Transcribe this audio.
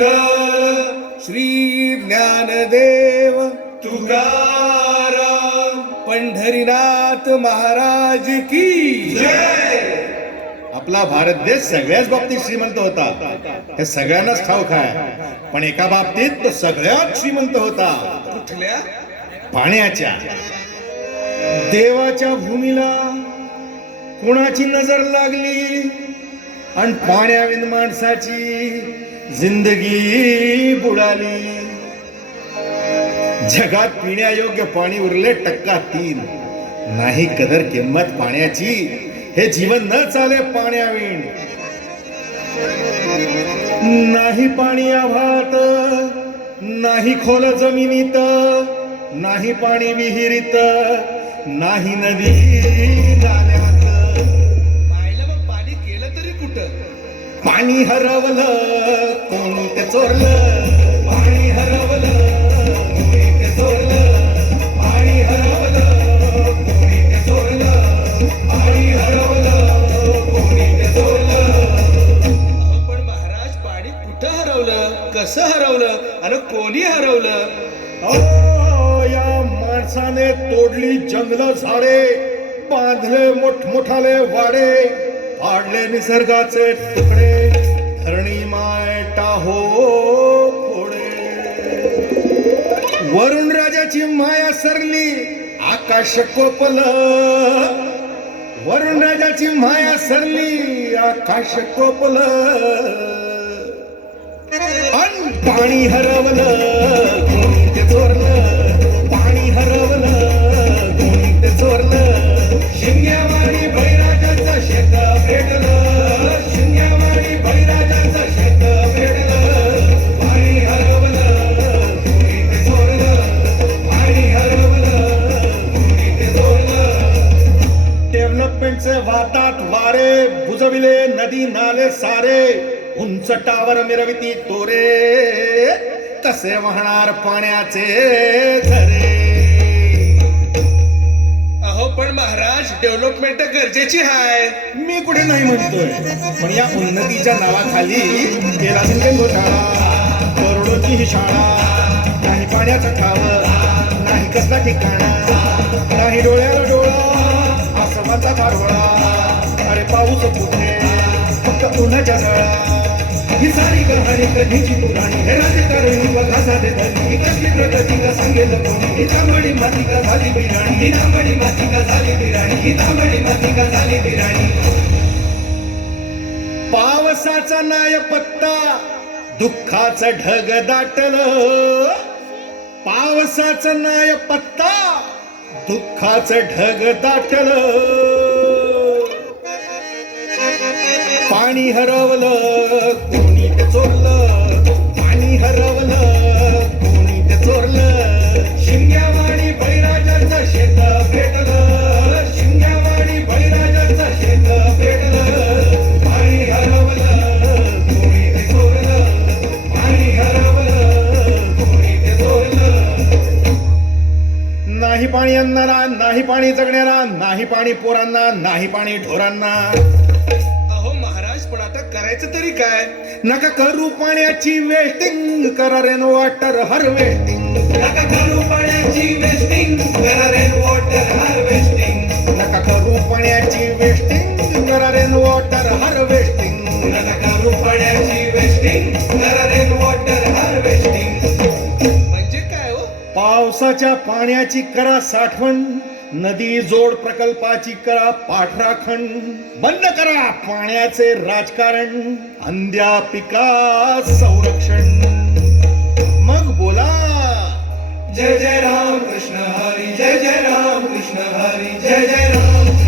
विठ्ठल श्री ज्ञानदेव तुकाराम पंढरीनाथ महाराज की जय. आपला भारत देश सगळ्याच बाबतीत श्रीमंत होता, हे सगळ्यांनाच ठाऊक आहे. पण एका बाबतीत तो सगळ्यात श्रीमंत होता. कुठल्या? पाण्याच्या. देवाच्या भूमीला कोणाची नजर लागली आणि पाण्याविन माणसाची जिंदगी बुडाली. जगात पिण्यायोग्य पाणी उरले 3%. नाही कदर किंमत पाण्याची, हे जीवन न चाले पाण्याविण. नाही पाणी आभाळात, नाही खोल जमिनीत, नाही पाणी विहिरीत, नाही नदी नाल्यात. पाहिलं मग पाणी गेलं तरी कुठं? पाणी हरवलं कोणी ते चोरलं. पाणी हरवलं कोणी ते चोरलं. पाणी हरवलं कोणी ते चोरलं. पाणी हरवलं कोणी ते चोरलं. पण महाराज पाणी कुठं हरवलं, कसं हरवलं आणि कोणी हरवलं? या माणसाने तोडली जंगल झाडे, बांधले मोठमोठाले वाडे, पाडले निसर्गाचे तुकडे, धरणी माय टाहो फोडे. वरुण राजाची माया सरली, आकाश कोपलं. वरुण राजाची माया सरली, आकाश कोपलं. अन पाणी हरवलं कोणी ते चोरलं. पाणी हरवलं कोणी ते चोरलं. शिंग्यावाणी बळीराजाचं शेत भेटलं. शिंग्यावाणी बळीराजाचं शेत भेटलं. पाणी हरवलं कोणी ते चोरलं. पाणी हरवलं कोणी ते चोरलं. डेव्हलपमेंटचे वातात वारे, बुजविले नदी नाले सारे, उंच टावर मिरविती तोरे, कसे वाहणार पाण्याचे झरे. अहो पण महाराज डेव्हलपमेंट गरजेची आहे. मी कुठे नाही म्हणतोय, पण या उन्नतीच्या नावाखाली केला सिंगे घोटाळा. करोडोची ही शाळा, नाही पाण्याचं ठाव, नाही कसला ठिकाणा, नाही डोळ्याला डोळा, आसमाचा पारवळा. अरे पाऊस कुठे, फक्त उन्हाच्या गळा. ही सारी कहाणी कधीची पुराणी, हे राजकारणी बघा साधे धनी. ही कसली प्रगती का सांगेल कोणी, ही तांबडी माती का झाली बिराणी. ही तांबडी माती का झाली बिराणी. ही तांबडी माती का झाली बिराणी. पावसाचा नाय पत्ता, दुःखाचं ढग दाटलं. पावसाचं नाय पत्ता, दुःखाचं ढग दाटलं. पाणी हरवलं कोणी ते चोरलं. पाणी हरवलं कोणी ते चोरलं. शिंग्यावाणी बळीराजाचं शेत भेटलं. शिंग्यावाणी बळीराजाचं शेत भेटलं. पाणी हरवलं कोणी ते चोरलं. पाणी हरवलं कोणी ते चोरलं. नाही पाणी अन्नाला, नाही पाणी जगण्याला, नाही पाणी पोरांना, नाही पाणी ढोरांना. अहो महाराज पण आता करायचं तरी काय? नका करू पाण्याची वेस्टिंग, करा रेन वॉटर हार्वेस्टिंग. नका करू पाण्याची वेस्टिंग, करा रेन वॉटर हार्वेस्टिंग. नका करू पाण्याची वेस्टिंग, करा रेन वॉटर हार्वेस्टिंग. नका करू पाण्याची वेस्टिंग, करा रेन वॉटर हार्वेस्टिंग. म्हणजे काय हो? पावसाच्या पाण्याची करा साठवण, नदी जोड प्रकल्पाची करा पाठराखण. बंद करा पाण्याचे राजकारण, अंध्या पिका संरक्षण. मग बोला जय जय राम कृष्ण हरी, जय जय राम कृष्ण हरी, जय जय राम.